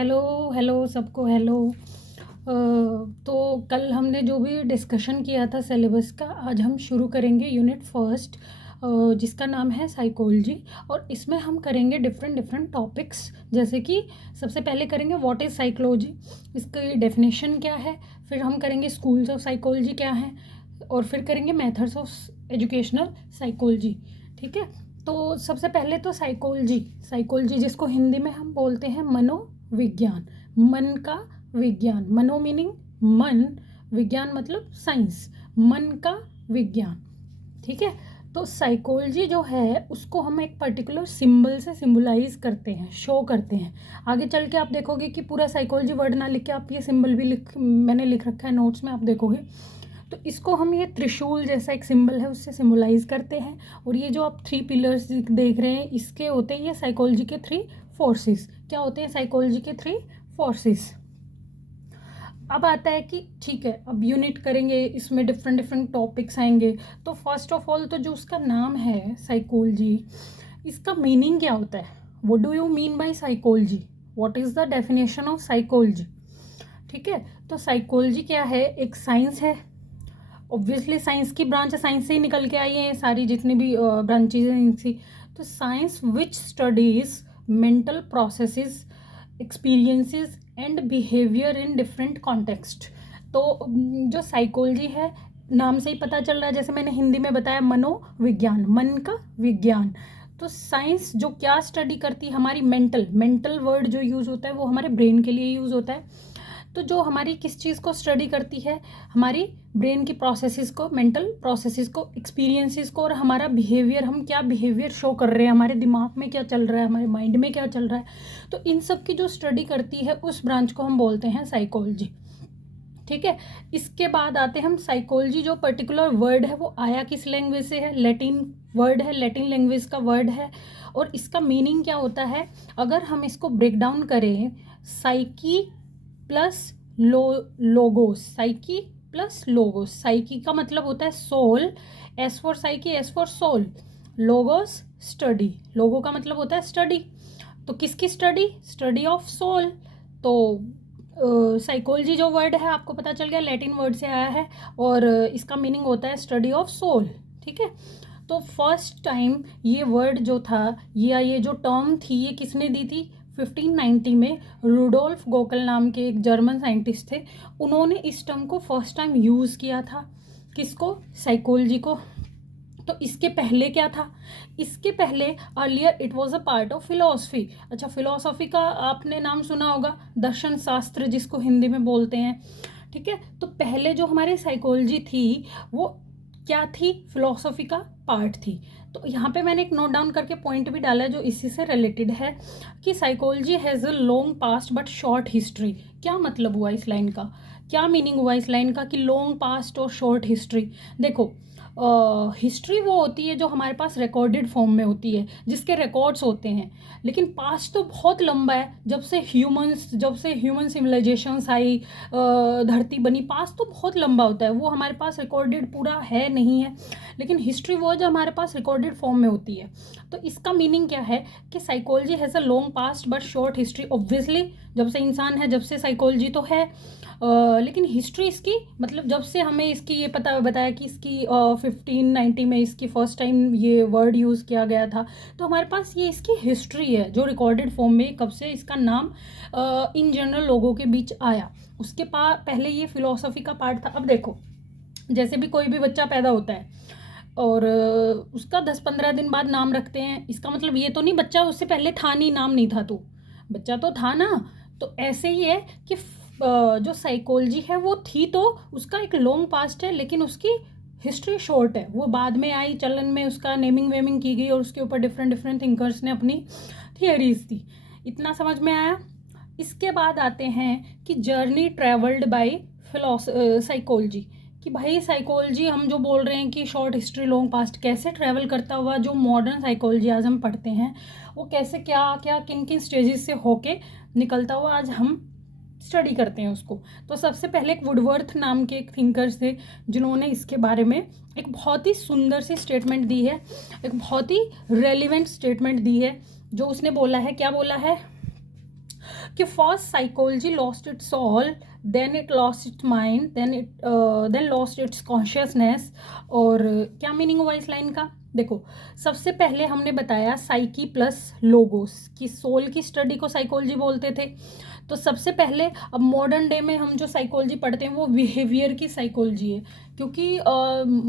Hello hello सबको hello. तो कल हमने जो भी डिस्कशन किया था सिलेबस का, आज हम शुरू करेंगे यूनिट फर्स्ट, जिसका नाम है साइकोलॉजी। और इसमें हम करेंगे डिफरेंट डिफरेंट टॉपिक्स, जैसे कि सबसे पहले करेंगे व्हाट इज़ साइकोलॉजी, इसकी डेफिनेशन क्या है। फिर हम करेंगे स्कूल्स ऑफ साइकोलॉजी क्या है, और फिर करेंगे मेथड्स ऑफ एजुकेशनल साइकोलॉजी। ठीक है। तो सबसे पहले तो साइकोलॉजी, साइकोलॉजी जिसको हिंदी में हम बोलते हैं मनोविज्ञान, मन का विज्ञान। मनो मीनिंग मन, विज्ञान मतलब साइंस, मन का विज्ञान। ठीक है। तो साइकोलॉजी जो है उसको हम एक पर्टिकुलर सिंबल से सिंबलाइज करते हैं, शो करते हैं। आगे चल के आप देखोगे कि पूरा साइकोलॉजी वर्ड ना लिख के आप ये सिंबल भी मैंने लिख रखा है नोट्स में, आप देखोगे तो इसको हम ये त्रिशूल जैसा एक सिंबल है उससे सिंबलाइज करते हैं। और ये जो आप 3 पिलर्स देख रहे हैं, इसके होते हैं ये साइकोलॉजी के 3 फोर्सेस। क्या होते हैं साइकोलॉजी के 3 फोर्सेस? अब आता है कि ठीक है, अब यूनिट करेंगे, इसमें डिफरेंट डिफरेंट टॉपिक्स आएंगे। तो फर्स्ट ऑफ ऑल तो जो उसका नाम है साइकोलॉजी, इसका मीनिंग क्या होता है? What do you mean by psychology? What is the definition of psychology? ठीक है। तो साइकोलॉजी क्या है? एक साइंस है। ऑब्वियसली साइंस की ब्रांच है, साइंस से ही निकल के आई है सारी जितनी भी ब्रांचेज हैं इनसी। तो science which studies mental processes, experiences and behaviour in different context. तो जो साइकोलॉजी है, नाम से ही पता चल रहा है, जैसे मैंने हिंदी में बताया मनोविज्ञान, मन का विज्ञान। तो साइंस जो क्या स्टडी करती है, हमारी मेंटल, मेंटल वर्ड जो यूज़ होता है वो हमारे ब्रेन के लिए यूज़ होता है। तो जो हमारी किस चीज़ को स्टडी करती है, हमारी ब्रेन की प्रोसेसेस को, मेंटल प्रोसेसेस को, एक्सपीरियंसेस को, और हमारा बिहेवियर, हम क्या बिहेवियर शो कर रहे हैं, हमारे दिमाग में क्या चल रहा है, हमारे माइंड में क्या चल रहा है। तो इन सब की जो स्टडी करती है उस ब्रांच को हम बोलते हैं साइकोलॉजी। ठीक है। इसके बाद आते हैं हम साइकोलॉजी, जो पर्टिकुलर वर्ड है वो आया किस लैंग्वेज से है? लैटिन वर्ड है, लैटिन लैंग्वेज का वर्ड है। और इसका मीनिंग क्या होता है? अगर हम इसको ब्रेक डाउन करें, psyche plus logos, psyche plus logos. Psyche का मतलब होता है soul, S for psyche, S for soul. Logos study, logo का मतलब होता है स्टडी। तो किसकी स्टडी? Study of soul. तो साइकोलॉजी जो वर्ड है आपको पता चल गया लैटिन वर्ड से आया है, और इसका मीनिंग होता है स्टडी ऑफ सोल। ठीक है। तो फर्स्ट टाइम ये वर्ड जो था, ये जो टर्म थी, ये किसने दी थी? 1590 में रूडोल्फ गोकल नाम के एक जर्मन साइंटिस्ट थे, उन्होंने इस टर्म को फर्स्ट टाइम यूज़ किया था। किसको? साइकोलॉजी को। तो इसके पहले क्या था? इसके पहले earlier it was a part of philosophy. अच्छा, फिलोसफी का आपने नाम सुना होगा, दर्शन शास्त्र जिसको हिंदी में बोलते हैं। ठीक है। तो पहले जो हमारी साइकोलॉजी थी वो क्या थी? फिलोसफी का पार्ट थी। तो यहाँ पे मैंने एक नोट डाउन करके पॉइंट भी डाला है जो इसी से रिलेटेड है, कि psychology has a long past but short history. क्या मतलब हुआ इस लाइन का? क्या मीनिंग हुआ इस लाइन का कि लॉन्ग पास्ट और शॉर्ट हिस्ट्री? देखो, हिस्ट्री वो होती है जो हमारे पास रिकॉर्डेड फॉर्म में होती है, जिसके रिकॉर्ड्स होते हैं। लेकिन पास्ट तो बहुत लंबा है, जब से ह्यूमन सिविलाइजेशंस आई, धरती बनी, पास्ट तो बहुत लंबा होता है, वो हमारे पास रिकॉर्डेड पूरा है नहीं है। लेकिन हिस्ट्री वो जो हमारे पास रिकॉर्डेड फॉर्म में होती है। तो इसका मीनिंग क्या है कि psychology has a long past but short history. Obviously जब से इंसान है जब से साइकोलॉजी तो है, लेकिन हिस्ट्री इसकी, मतलब जब से हमें इसकी ये पता बताया कि इसकी 1590 में इसकी फर्स्ट टाइम ये वर्ड यूज़ किया गया था, तो हमारे पास ये इसकी हिस्ट्री है जो रिकॉर्डेड फॉर्म में, कब से इसका नाम इन जनरल लोगों के बीच आया। उसके पहले ये फिलोसफी का पार्ट था। अब देखो, जैसे भी कोई भी बच्चा पैदा होता है और उसका 10-15 दिन बाद नाम रखते हैं, इसका मतलब ये तो नहीं बच्चा उससे पहले था नहीं, नाम नहीं था, तो बच्चा तो था ना। तो ऐसे ही है कि जो साइकोलॉजी है वो थी तो उसका एक लॉन्ग पास्ट है, लेकिन उसकी हिस्ट्री शॉर्ट है। वो बाद में आई, चलन में उसका नेमिंग वेमिंग की गई और उसके ऊपर डिफरेंट डिफरेंट थिंकर्स ने अपनी थियरीज दी। इतना समझ में आया? इसके बाद आते हैं कि जर्नी ट्रेवल्ड बाय साइकोलॉजी, कि भाई साइकोलॉजी हम जो बोल रहे हैं कि शॉर्ट हिस्ट्री लॉन्ग पास्ट, कैसे ट्रैवल करता हुआ जो मॉडर्न साइकोलॉजी आज हम पढ़ते हैं वो कैसे, क्या क्या, किन किन स्टेजेस से होके निकलता हुआ आज हम स्टडी करते हैं उसको। तो सबसे पहले एक वुडवर्थ नाम के एक थिंकर्स थे जिन्होंने इसके बारे में एक बहुत ही सुंदर सी स्टेटमेंट दी है, एक बहुत ही रेलिवेंट स्टेटमेंट दी है। जो उसने बोला है, क्या बोला है? कि first psychology lost its soul, then it lost its mind, then lost its consciousness. और क्या मीनिंग हुआ इस लाइन का? देखो, सबसे पहले हमने बताया साइकी प्लस लोगोस कि सोल की स्टडी को साइकोलॉजी बोलते थे। तो सबसे पहले अब मॉडर्न डे में हम जो साइकोलॉजी पढ़ते हैं वो बिहेवियर की साइकोलॉजी है, क्योंकि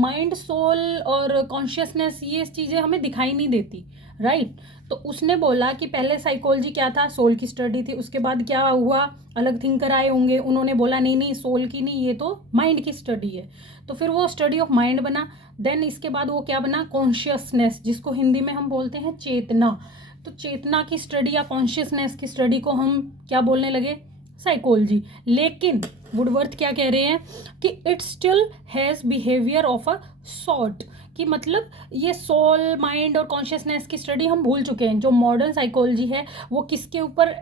माइंड, सोल और कॉन्शियसनेस ये चीज़ें हमें दिखाई नहीं देती, राइट। तो उसने बोला कि पहले साइकोलॉजी क्या था, सोल की स्टडी थी। उसके बाद क्या हुआ, अलग थिंकर आए होंगे, उन्होंने बोला नहीं नहीं सोल की नहीं, ये तो माइंड की स्टडी है। तो फिर वो स्टडी ऑफ माइंड बना। देन इसके बाद वो क्या बना, कॉन्शियसनेस, जिसको हिंदी में हम बोलते हैं चेतना। तो चेतना की स्टडी या कॉन्शियसनेस की स्टडी को हम क्या बोलने लगे, साइकोलॉजी। लेकिन वुडवर्थ क्या कह रहे हैं कि it still has behaviour of a sort, कि मतलब ये सोल, माइंड और कॉन्शियसनेस की स्टडी हम भूल चुके हैं। जो मॉडर्न साइकोलॉजी है वो किसके ऊपर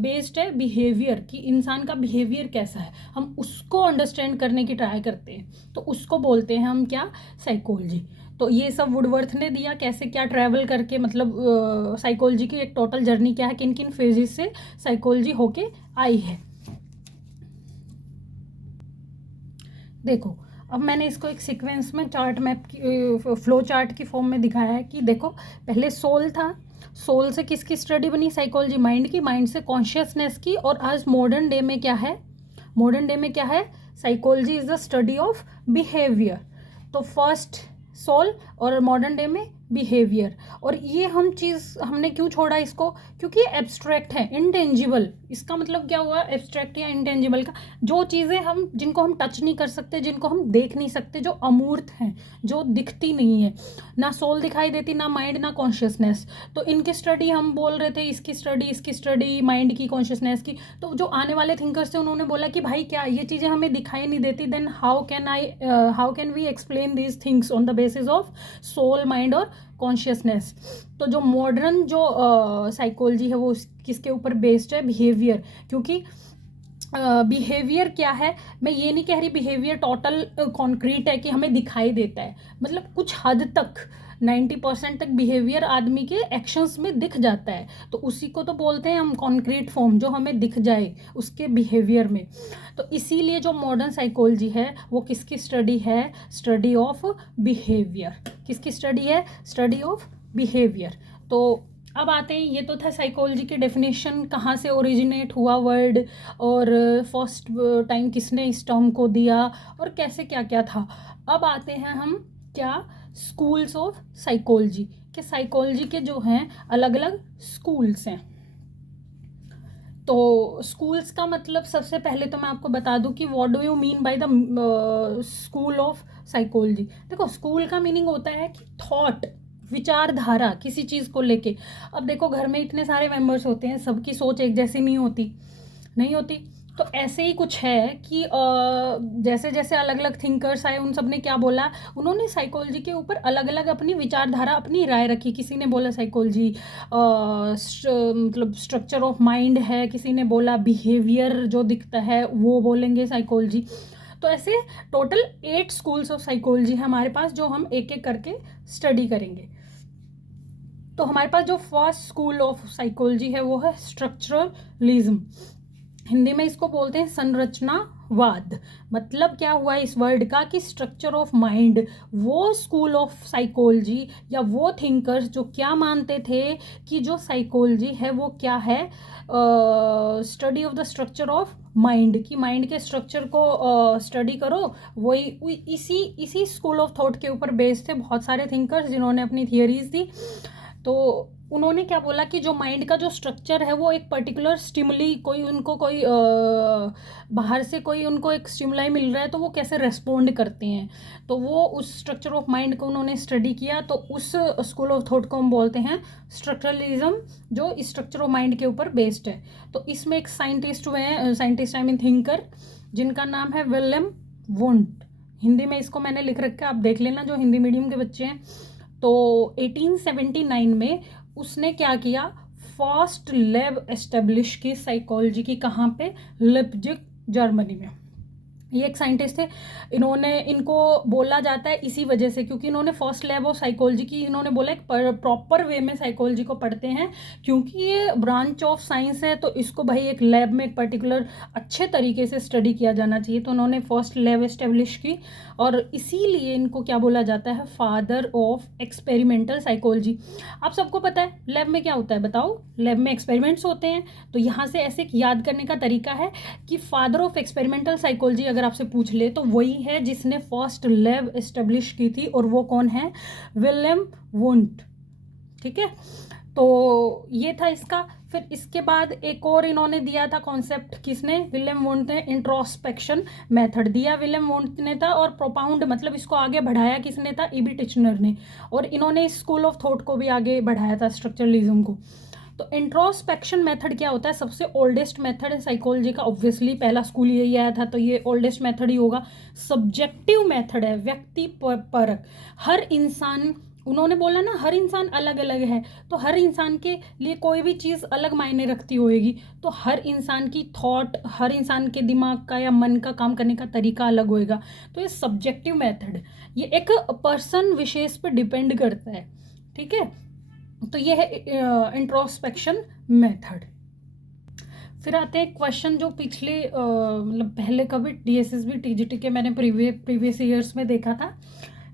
बेस्ड है, बिहेवियर, कि इंसान का बिहेवियर कैसा है, हम उसको अंडरस्टैंड करने की ट्राई करते हैं। तो उसको बोलते हैं हम क्या, साइकोलॉजी। तो ये सब वुडवर्थ ने दिया, कैसे क्या ट्रैवल करके, मतलब साइकोलॉजी की एक टोटल जर्नी क्या है, किन किन फेजेस से साइकोलॉजी होके आई है। देखो, अब मैंने इसको एक सीक्वेंस में चार्ट मैप की, फ्लो चार्ट की फॉर्म में दिखाया है कि देखो, पहले सोल था, सोल से किसकी स्टडी बनी, साइकोलॉजी, माइंड की, माइंड से कॉन्शियसनेस की, और आज मॉडर्न डे में क्या है, मॉडर्न डे में क्या है, psychology is the study of behaviour. तो फर्स्ट सोल और मॉडर्न डे में बिहेवियर। और ये हम चीज़ हमने क्यों छोड़ा इसको, क्योंकि एब्स्ट्रैक्ट है, इंटेंजिबल। इसका मतलब क्या हुआ, एब्स्ट्रैक्ट या इंटेंजिबल का, जो चीज़ें हम, जिनको हम टच नहीं कर सकते, जिनको हम देख नहीं सकते, जो अमूर्त हैं, जो दिखती नहीं है, ना सोल दिखाई देती, ना माइंड, ना कॉन्शियसनेस। तो इनकी स्टडी हम बोल रहे थे, इसकी स्टडी माइंड की, कॉन्शियसनेस की। तो जो आने वाले थिंकर्स थे उन्होंने बोला कि भाई क्या ये चीज़ें हमें दिखाई नहीं देती, then how can we explain these things on the basis of soul, mind और कॉन्शियसनेस। तो जो मॉडर्न जो साइकोलॉजी है वो किसके ऊपर बेस्ड है, बिहेवियर। क्योंकि बिहेवियर क्या है, मैं ये नहीं कह रही बिहेवियर टोटल कॉन्क्रीट है कि हमें दिखाई देता है, मतलब कुछ हद तक 90% तक बिहेवियर आदमी के एक्शंस में दिख जाता है। तो उसी को तो बोलते हैं हम कॉन्क्रीट फॉर्म, जो हमें दिख जाए उसके बिहेवियर में। तो इसीलिए जो मॉडर्न साइकोलॉजी है वो किसकी स्टडी है, स्टडी ऑफ बिहेवियर। किसकी स्टडी है, स्टडी ऑफ बिहेवियर। तो अब आते हैं, ये तो था साइकोलॉजी की डेफिनेशन, कहाँ से ओरिजिनेट हुआ वर्ड, और फर्स्ट टाइम किसने इस टर्म को दिया, और कैसे क्या क्या था। अब आते हैं हम क्या, स्कूल्स ऑफ साइकोलॉजी, के साइकोलॉजी के जो हैं अलग अलग स्कूल्स हैं। तो स्कूल्स का मतलब सबसे पहले तो मैं आपको बता दूं कि what do you mean by the school of psychology. देखो, स्कूल का मीनिंग होता है कि थॉट, विचारधारा किसी चीज़ को लेके। अब देखो, घर में इतने सारे मेंबर्स होते हैं, सबकी सोच एक जैसी नहीं होती। तो ऐसे ही कुछ है कि जैसे जैसे अलग अलग थिंकर्स आए, उन सब ने क्या बोला, उन्होंने साइकोलॉजी के ऊपर अलग अलग अपनी विचारधारा, अपनी राय रखी। किसी ने बोला साइकोलॉजी मतलब स्ट्रक्चर ऑफ माइंड है, किसी ने बोला बिहेवियर जो दिखता है वो बोलेंगे साइकोलॉजी। तो ऐसे टोटल 8 स्कूल्स ऑफ साइकोलॉजी है हमारे पास, जो हम एक एक करके स्टडी करेंगे। तो हमारे पास जो फर्स्ट स्कूल ऑफ साइकोलॉजी है वो है स्ट्रक्चरलिज्म। हिंदी में इसको बोलते हैं संरचनावाद। मतलब क्या हुआ इस वर्ड का, कि स्ट्रक्चर ऑफ माइंड, वो स्कूल ऑफ साइकोलॉजी या वो थिंकर्स जो क्या मानते थे कि जो साइकोलॉजी है वो क्या है, study of the structure of mind, की माइंड के स्ट्रक्चर को स्टडी करो। वही इसी स्कूल ऑफ थॉट के ऊपर बेस्ड थे बहुत सारे थिंकर्स जिन्होंने अपनी थियरीज दी। तो उन्होंने क्या बोला कि जो माइंड का जो स्ट्रक्चर है वो एक पर्टिकुलर स्टिमुली, कोई बाहर से कोई उनको एक स्टिमुलाई मिल रहा है तो वो कैसे रेस्पोंड करते हैं, तो वो उस स्ट्रक्चर ऑफ माइंड को उन्होंने स्टडी किया। तो उस स्कूल ऑफ थॉट को हम बोलते हैं स्ट्रक्चरलिज्म, जो इस स्ट्रक्चर ऑफ माइंड के ऊपर बेस्ड है। तो इसमें एक साइंटिस्ट हुए हैं, साइंटिस्ट आई मीन थिंकर, जिनका नाम है विलियम वुंट। हिंदी में इसको मैंने लिख रखा है, आप देख लेना जो हिंदी मीडियम के बच्चे हैं। तो 1879 में उसने क्या किया, फर्स्ट लैब एस्टेब्लिश की साइकोलॉजी की, कहाँ पे, लिप्जिग जर्मनी में। ये एक साइंटिस्ट थे, इन्होंने इनको बोला जाता है इसी वजह से क्योंकि इन्होंने फर्स्ट लैब ऑफ साइकोलॉजी की, इन्होंने बोला एक प्रॉपर वे में साइकोलॉजी को पढ़ते हैं क्योंकि ये ब्रांच ऑफ साइंस है, तो इसको भाई एक लैब में एक पर्टिकुलर अच्छे तरीके से स्टडी किया जाना चाहिए। तो उन्होंने फर्स्ट लैब एस्टेब्लिश की और इसीलिए इनको क्या बोला जाता है, फादर ऑफ एक्सपेरिमेंटल साइकोलॉजी। आप सबको पता है लैब में क्या होता है, बताओ? लैब में एक्सपेरिमेंट्स होते हैं। तो यहाँ से ऐसे याद करने का तरीका है कि फादर ऑफ एक्सपेरिमेंटल साइकोलॉजी अगर आपसे पूछ ले तो वही है जिसने फर्स्ट लैब एस्टेब्लिश की थी, और वो कौन है? William Wundt. ठीक है, तो ये था इसका। फिर इसके बाद एक और इन्होंने दिया था कॉन्सेप्ट, किसने? विलियम वुंट ने। इंट्रोस्पेक्शन मेथड दिया विलियम वुंट ने था, और प्रोपाउंड मतलब इसको आगे बढ़ाया किसने था? ईबी टिचनर ने। और इन्होंने स्कूल ऑफ थॉट को भी आगे बढ़ाया था, स्ट्रक्चरलिज्म को। तो इंट्रोस्पेक्शन मेथड क्या होता है? सबसे ओल्डेस्ट मेथड है साइकोलॉजी का, ऑब्वियसली पहला स्कूल यही आया था तो ये ओल्डेस्ट मेथड ही होगा। सब्जेक्टिव मेथड है, व्यक्ति परक। हर इंसान, उन्होंने बोला ना हर इंसान अलग अलग है, तो हर इंसान के लिए कोई भी चीज़ अलग मायने रखती होएगी, तो हर इंसान की थॉट, हर इंसान के दिमाग का या मन का काम करने का तरीका अलग होएगा। तो ये सब्जेक्टिव मेथड, ये एक पर्सन विशेष पर डिपेंड करता है। ठीक है, तो ये है इंट्रोस्पेक्शन मेथड। फिर आते हैं क्वेश्चन जो पिछले मतलब पहले कभी डीएसएसबी टीजीटी के मैंने प्रीवियस ईयर्स में देखा था।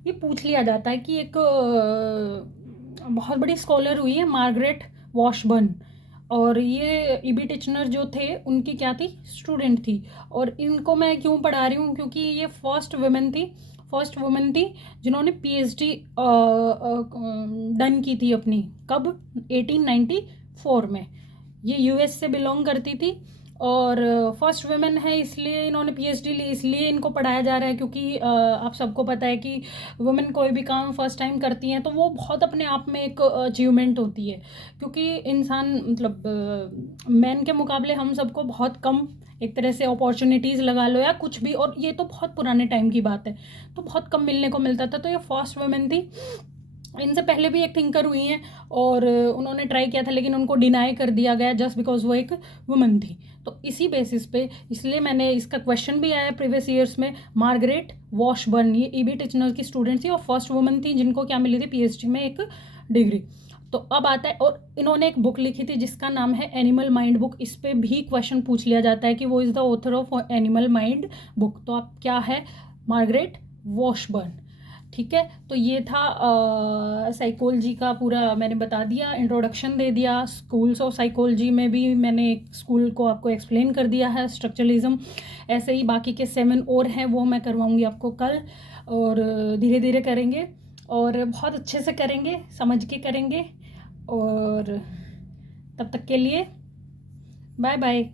ये पूछ लिया जाता है कि एक बहुत बड़ी स्कॉलर हुई है मार्गरेट वॉशबर्न, और ये ईबी टिचनर जो थे उनकी क्या थी? स्टूडेंट थी। और इनको मैं क्यों पढ़ा रही हूँ? क्योंकि ये फर्स्ट वुमेन थी जिन्होंने पीएचडी डन की थी अपनी। कब? 1894 में। ये यूएस से बिलोंग करती थी और फर्स्ट वुमेन है, इसलिए इन्होंने पीएचडी ली, इसलिए इनको पढ़ाया जा रहा है क्योंकि आप सबको पता है कि वुमेन कोई भी काम फर्स्ट टाइम करती हैं तो वो बहुत अपने आप में एक अचीवमेंट होती है, क्योंकि इंसान मतलब मैन के मुकाबले हम सबको बहुत कम एक तरह से अपॉर्चुनिटीज़ लगा लो या कुछ भी, और ये तो बहुत पुराने टाइम की बात है, तो बहुत कम मिलने को मिलता था। तो ये फर्स्ट वुमेन थी। इनसे पहले भी एक थिंकर हुई हैं और उन्होंने ट्राई किया था लेकिन उनको डिनाई कर दिया गया जस्ट बिकॉज वो एक वुमन थी। तो इसी बेसिस पे, इसलिए मैंने इसका क्वेश्चन भी आया प्रीवियस ईयर्स में। मार्गरेट वॉशबर्न, ये ईबी टिचनर की स्टूडेंट थी और फर्स्ट वुमन थी जिनको क्या मिली थी? पीएचडी में एक डिग्री। तो अब आता है, और इन्होंने एक बुक लिखी थी जिसका नाम है एनिमल माइंड बुक। इस पर भी क्वेश्चन पूछ लिया जाता है कि वो is the author of animal mind book. तो अब क्या है? Margaret Washburn. ठीक है, तो ये था साइकोलॉजी का पूरा मैंने बता दिया, इंट्रोडक्शन दे दिया। स्कूल्स ऑफ साइकोलॉजी में भी मैंने एक स्कूल को आपको एक्सप्लेन कर दिया है, स्ट्रक्चरलिज्म। ऐसे ही बाकी के 7 और हैं, वो मैं करवाऊँगी आपको कल, और धीरे धीरे करेंगे और बहुत अच्छे से करेंगे, समझ के करेंगे। और तब तक के लिए बाय बाय।